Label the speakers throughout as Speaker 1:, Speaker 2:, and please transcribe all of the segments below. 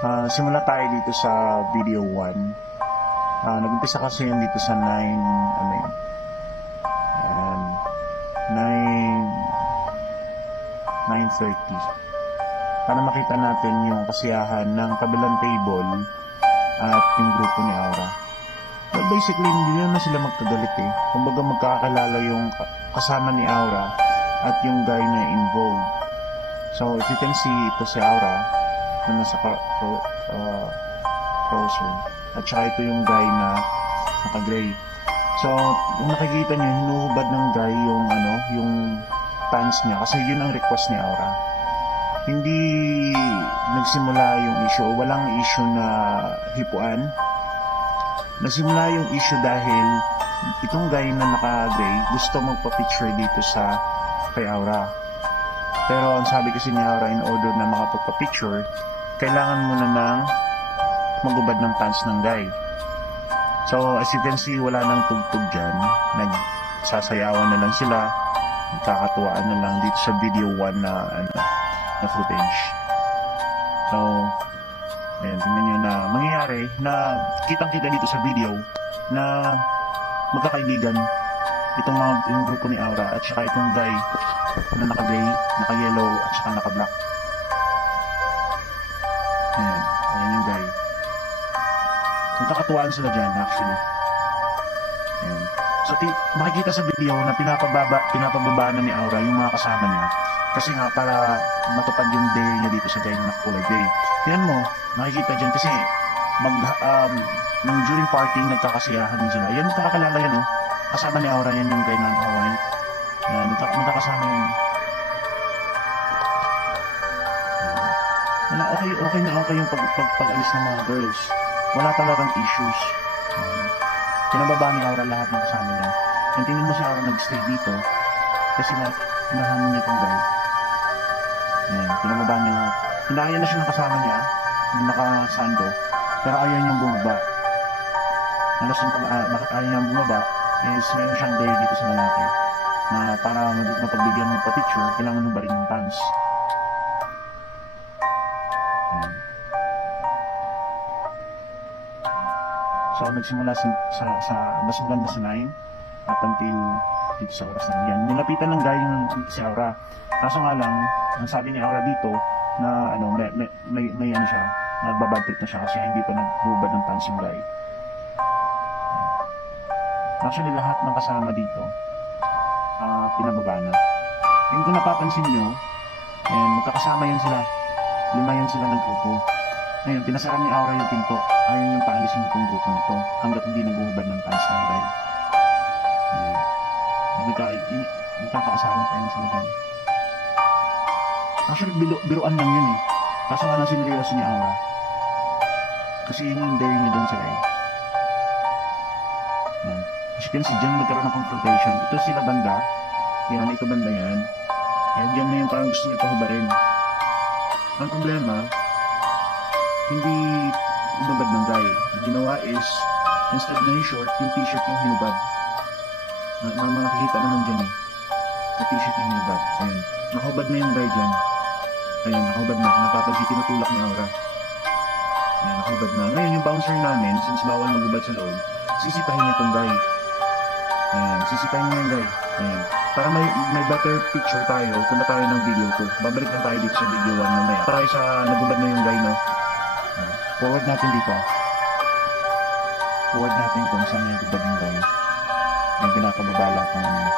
Speaker 1: Ah, simula tayo dito sa video 1. Ah, nag-umpisa kasi yun dito sa 9, ano yun? Ayan, 9, 9.30. Para makita natin yung kasiyahan ng kabilang table at yung grupo ni Aura. Well, basically, hindi naman sila magkagalit eh. Kumbaga magkakakilala yung ka- kasama ni Aura at yung guy na involved. So, if you can see, ito si Aura na nasa ka- cro- uh, crosser. At saka ito yung guy na naka-gray. So, kung nakikita niyo, hinuhubad ng guy yung, ano, yung pants niya. Kasi yun ang request ni Aura. Hindi nagsimula yung issue. Walang issue na hipuan. Nasimula yung issue dahil itong guy na naka-gray gusto magpa-picture dito sa kay Aura. Pero ang sabi kasi ni Aura, in order na makapagpa-picture, kailangan muna ng magubad ng pants ng guy. So, as you can see, wala nang tugtog dyan. Nagsasayawan na lang sila. Nagkakatuwaan na lang dito sa video 1 na, ano, na footage. So, ayan, tingnan nyo na mangyayari na kitang-kita dito sa video na magkakaibigan itong mga yung grupo ni Aura at saka itong guy na naka-gray, naka-yellow at saka naka-black. Ayan, ayan yung guy. Magkakatuwaan sila dyan actually. Ayan. So, ti- makikita sa video na pinapababa, pinapababa na ni Aura yung mga kasama niya. Kasi nga, para matupad yung dare niya dito sa guy na nakakulay gray. Yan mo, makikita dyan kasi mag, um, nung during party, nagkakasiyahan din sila. Yan, magkakakalala yan, oh. Kasama ni Aura yan yung guy na naka-white. Yan, magka- magkakasama yun. Wala, okay, okay na okay yung pag, pag, pag-alis ng mga girls. Wala talagang issues. Um, pinababa ni Aura lahat ng kasama niya. And tingnan mo si Aura nag-stay dito. Kasi nga, hinahamon niya itong guy. Ayan, pinababa niya lahat. Hinaya na siya ng kasama niya, yung naka-sando. Pero ayaw niyang bumaba. Ang rason kung ah, bakit ayaw niyang bumaba is meron siyang day dito sa lalaki na para mapagbigyan mo pa picture, kailangan mo ba rin yung pants. Ayan. So, nagsimula sa, sa, sa nasimulan na sa 9 up until dito sa oras na yan. Nilapitan ng guy yung si Aura. Kaso nga lang, ang sabi ni Aura dito, na ano, may, may, may, may ano siya, nagbabad trip na siya kasi hindi pa naghubad ng pants yung guy. Actually, lahat ng kasama dito, pinababa na. Yung kung napapansin nyo, ayan, magkakasama yan sila. Lima yan sila naggrupo. Ngayon, pinasara ni Aura yung pinto. Ayaw niyang paalisin itong grupo nito hanggat hindi naghuhubad ng pants ng in- nagkakaasahan pa yun sila dyan. Actually, biro, biruan lang yun eh. Kaso nga nang sinryoso ni Aura. Kasi yun yung dare niya dun sa guy. As you can see, dyan nagkaroon ng confrontation. Ito sila banda. Yan, ito banda yan. Ayan, dyan na yung parang gusto niya pahubarin. Ang problema, hindi hinubad ng guy. Ang ginawa is, instead na yung short, yung t-shirt yung hinubad. Na, na mga nakikita naman dyan eh. Yung t-shirt yung hinubad. Ayan. Nakahubad na yung guy dyan. Ayan, nakahubad na. Napapansin, tinutulak ni Aura. Ayan, nakahubad na. Ngayon, yung bouncer namin, since bawal magubad sa loob, sisipahin niya itong guy. Ayan, sisipahin niya yung guy. Ayan. Para may, may better picture tayo, punta tayo ng video 2. Babalik lang tayo dito sa video 1 mamaya. Para sa nagubad na yung guy, no? Ayan. Forward natin dito. Forward natin kung saan yung gubad yung guy. Yung pinakababala kung ano.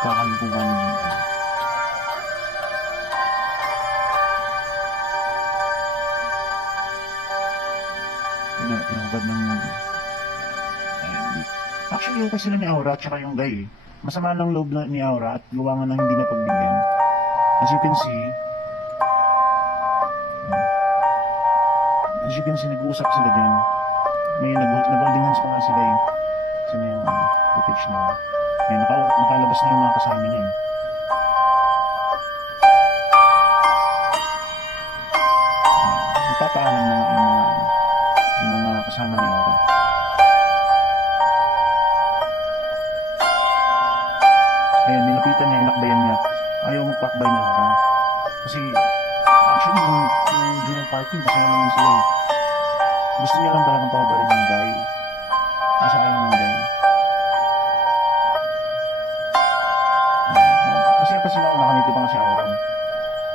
Speaker 1: Kakalbukan yung Pinabad ng... Di- Actually, okay sila ni Aura at saka yung guy eh. Masama lang loob na, ni Aura at gawa nga ng hindi na pagbigyan. As you can see, as you can see, nag-uusap sila dyan. May nag- nag-holding hands pa nga sila eh. Saan yung ano, footage nila. Naka, nakalabas na yung mga kasama niya eh.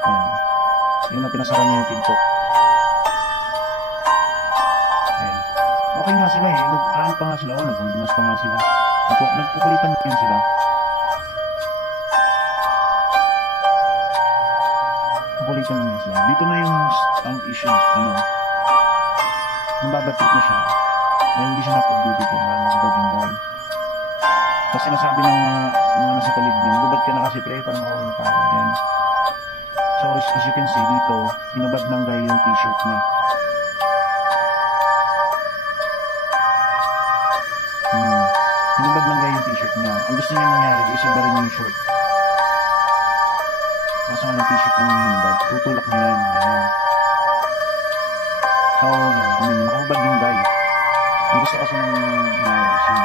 Speaker 1: Ayan. Yun na pinasara niya yung pinto. Ayan. Okay nga sila eh. Nag-ano pa nga sila. Oh, nagbumas pa nga sila. Nagpukulitan na yun sila. Nagpukulitan na sila. Dito na yung ang issue. Ano? Nababatik na siya. Na hindi siya napagbibigyan. Wala yung guy. Kasi sinasabi ng mga, nasa paligid niya, gubad ka na kasi pre para makawala na tayo. Ayan. So as, you can see dito, hinubad ng guy yung t-shirt niya. Hmm. Hinubad ng guy yung t-shirt niya. Ang gusto niya mangyari is iba rin yung short. Kaso nga yung t-shirt ng hinubad, tutulak niya yun. Ayan. So, yun, yun, nakahubad yung guy. Ang gusto kasi ng uh, is yung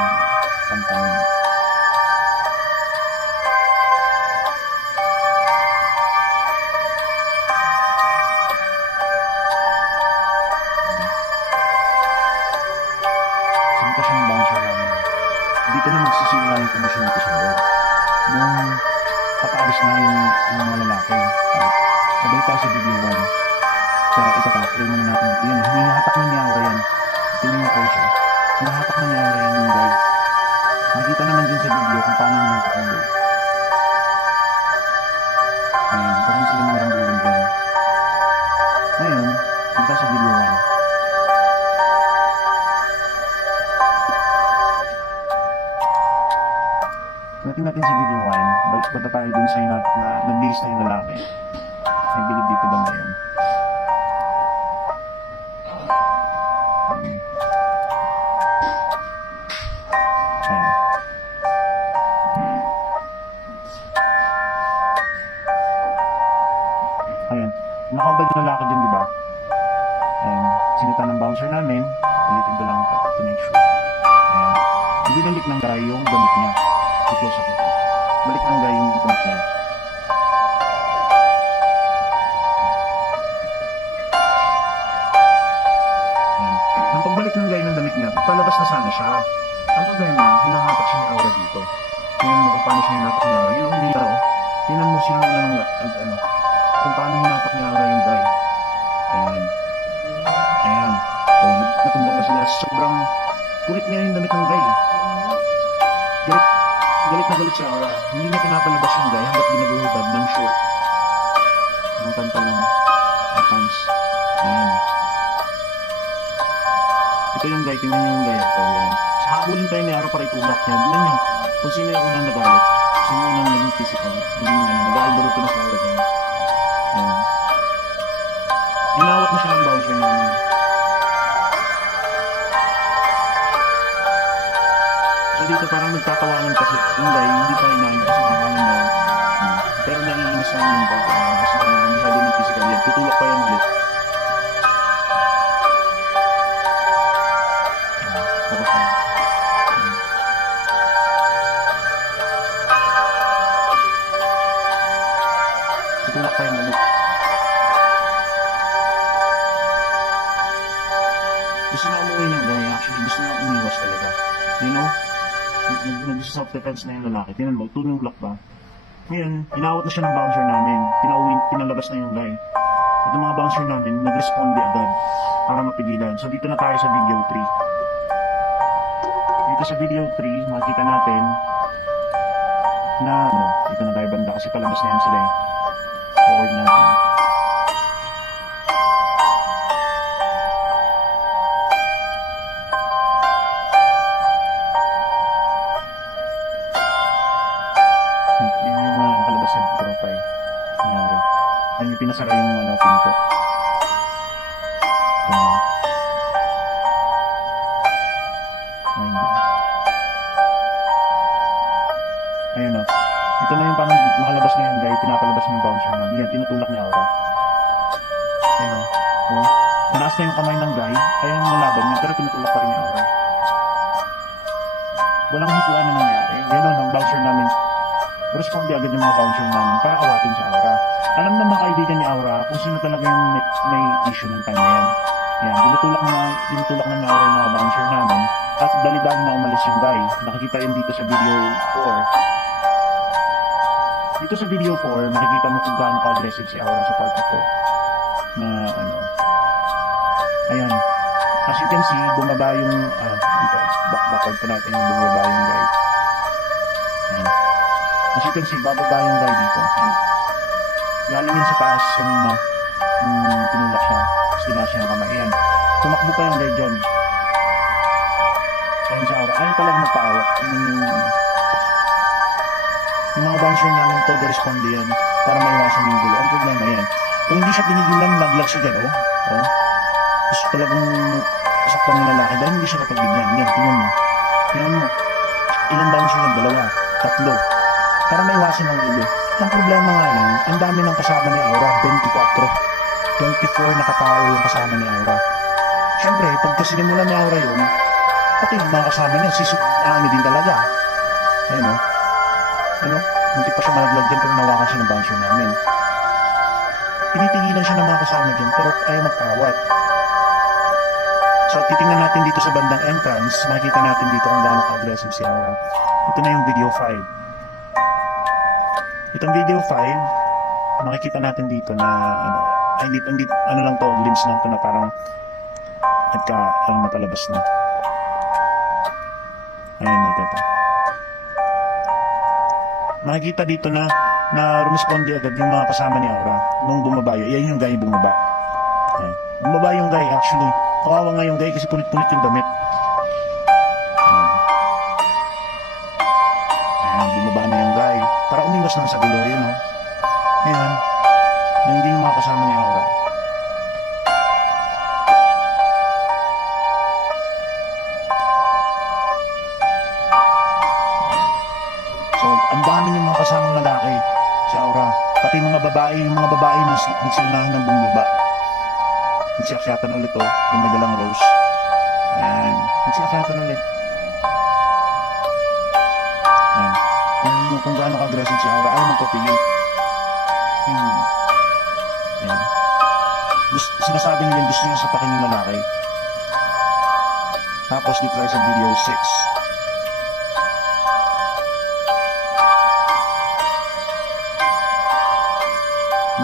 Speaker 1: Nakaubad yung lalaki dyan, di ba? Ayan. Sinita ng bouncer namin. Ulitin ko lang to make sure. Ayan. Hindi balik ng guy yung gamit niya. I-close ako. Balik ng guy yung gamit niya. Ayan. Nang pagbalik ng guy ng damit niya, palabas na sana siya. Ang problema, hinahatak siya ni Aura dito. Tingnan mo kung paano siya hinatak ni Aura. Yun ang nila, oh. Tingnan mo siya ng ng ano, Sobrang kulit niya yung damit ng guy. Galit, galit na galit si Aura. Hindi niya pinapalabas yung guy hanggat ginagulubad ng short. Ng pantalon. At pants. Ayan. Ito yung guy, tingnan niyo yung guy ito. Yan. Sa habulin tayo ni Aura para itulak niya. Tingnan niyo kung sino yung unang nagalit. Sino yung unang naging physical. Hindi yung ano, nag-aalbaruto na sa Aura niya. Ayan. Inawat na siya ng bouncer namin. Dito parang nagtatawanan kasi guy, hindi pa inain kasi nakain na. Hmm. Pero naiinis na yung pag uh, kasi uh, masyado ng physical yan. Tutulak pa yan ulit. Na. Tutulak pa yan ulit. Gusto na umuwi ng guy actually. Gusto na umiwas talaga. You know? Nag-self-defense na yung lalaki. Tinan mo, tunong block ba? Ngayon, inawat na siya ng bouncer namin. Pinauwi, pinalabas na yung guy. At yung mga bouncer namin, nag-responde agad para mapigilan. So, dito na tayo sa video 3. Dito sa video 3, makikita natin na, ano, dito na tayo banda kasi palabas na yan sila eh. Forward natin. Ito na yung parang nakalabas na yung guy, pinapalabas ng bouncer na. Yan, tinutulak niya Aura. Ayun o. Oh. Manaas na yung kamay ng guy, ayun yung nalaban niya, pero tinutulak pa rin yung Aura. Walang hikuan na nangyari. Yan o, ng bouncer namin responde agad yung mga bouncer namin para awatin si Aura. Alam ng mga kaibigan ni Aura kung sino talaga yung may, may issue ng time na yan. Yan, dinutulak na, dinutulak na ni Aura yung mga bouncer namin at dalidan na umalis yung guy. Nakikita yun dito sa video 4. Dito sa video 4, makikita mo kung gaano ka-aggressive si Aura sa part ko. Na ano, ayan, As you can see, bumaba yung, ah, dito, back backward pa natin yung bumaba yung guy. Ayan. As you can see, bababa yung guy dito. Galing yun sa taas kanina, yung tinulak siya, tapos tinaas niya yung kamay. Ayan. Tumakbo pa yung guy dyan. Ayan siya, ayaw talaga magpaawak. Yun yung, yung mga bouncer namin to, responde yan para maiwasan yung gulo. Ang problema yan, kung hindi siya tinigilan, naglag siya dyan, oh. oh gusto talagang saktan ng lalaki dahil hindi siya kapagbigyan. Yan, tingnan mo. Tingnan mo. Ilang bouncer ng dalawa? Tatlo. Para maiwasan ang ulo. Ang problema nga lang, ang dami ng kasama ni Aura, 24. 24 na katao yung kasama ni Aura. Siyempre, pagka sinimulan ni Aura yun, pati yung mga kasama niya, sisu, ano din talaga. Ayun o. Ano? Hindi pa siya malaglag dyan pero nawakan siya ng bouncer namin. Pinitigilan siya ng mga kasama dyan pero ayaw magpawat. So, titingnan natin dito sa bandang entrance, makikita natin dito kung gaano ka-aggressive si Aura. Ito na yung video 5. Itong video 5, makikita natin dito na, ano, ay, hindi, hindi, ano lang to, glimpse lang to na parang nagka, ano, napalabas na. Ayan, ito, ito. Makikita dito na, na rumisponde agad yung mga kasama ni Aura nung bumaba yun. Yan yung guy bumaba. Ayan. Bumaba yung guy actually. Kawawa nga yung guy kasi punit-punit yung damit. Ayan. Ayan, bumaba na yung guy. Para umiwas lang sa gulo yun, oh. Ayan. Yan din yung mga kasama ni Aura. Babae na nagsinahan ng bumaba. Nagsiakyatan ulit oh, yung nagalang rose. Ayan, nagsiakyatan ulit. Ayan. Kung, kung gaano ka-aggressive si Aura, ayaw magpapigil. Hmm. Ayan. Gusto, sinasabi nila gusto niya sapakin yung lalaki. Tapos dito tayo sa video 6.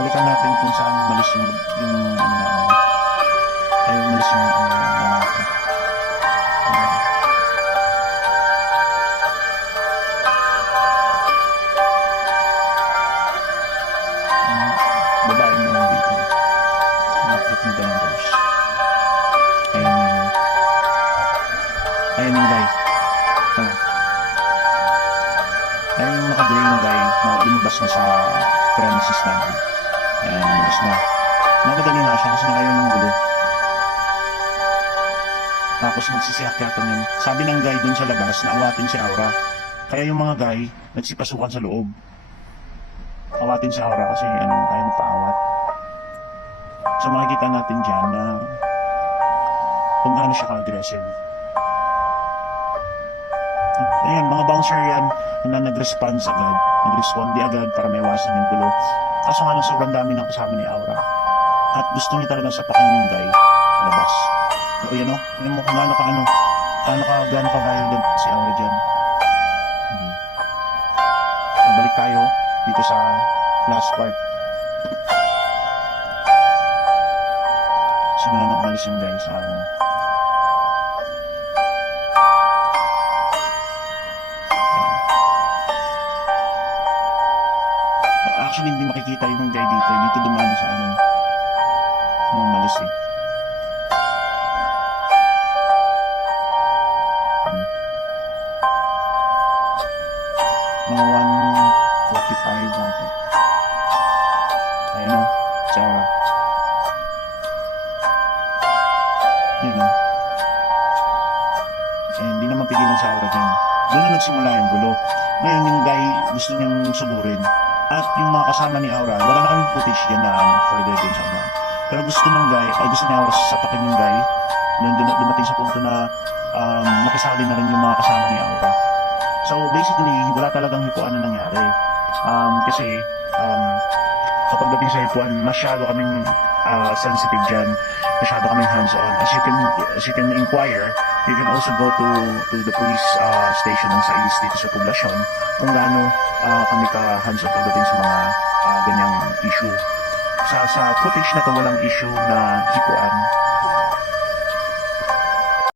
Speaker 1: balikan natin kung saan malis yung, yung ano namin. Ay, malis yung ano lalaki. Ayan. Ayan. Na yung rose. Ayan yung... Ayan yung guy. Naka-gray na guy na lumabas na sa premises namin. Ayan, lumabas na. Namadali na siya kasi ayaw ng gulo. Tapos magsisihakyatan yun. Sabi ng guy dun sa labas na awatin si Aura. Kaya yung mga guy, nagsipasukan sa loob. Awatin si Aura kasi ano, ayaw magpaawat. So makikita natin dyan na kung gaano siya ka-aggressive. Ayan, mga bouncer yan na nag-response agad. Nag-responde agad para may iwasan yung gulo. Kaso nga lang sobrang dami ng kasama ni Aura. At gusto niya talagang sapakin yung sa labas. So, yan o. Yan mo kung gaano ka ano. Gaano ka, gaano ka violent si Aura dyan. Hmm. Balik tayo dito sa last part. Simula na umalis yung guy sa. Actually, hindi makikita yung guy dito. Dito dumalo sa ano. Nung malis eh. Mga 145 na ito. Ayun o. Tsara. Yun o. Eh, hindi naman pigilan sa aura dyan. Doon na nagsimula yung gulo. Ngayon yung guy gusto niyang suburin. At yung mga kasama ni Aura, wala na kaming footage yan na ano, further dun sa ano. Pero gusto ng guy, ay gusto ni Aura sapakin yung guy. Nung dumating sa punto na um, nakisali na rin yung mga kasama ni Aura. So basically, wala talagang hipuan na nangyari. Um, kasi, um, kapag dating sa hipuan, masyado kaming ah, sensitive dyan. Masyado kaming hands-on. As you can, as you can inquire, you can also go to to the police ah, station ng Sailis dito sa poblasyon kung gaano ah, kami ka hands-on pagdating sa mga ah, ganyang issue. Sa, sa footage na to walang issue na hipuan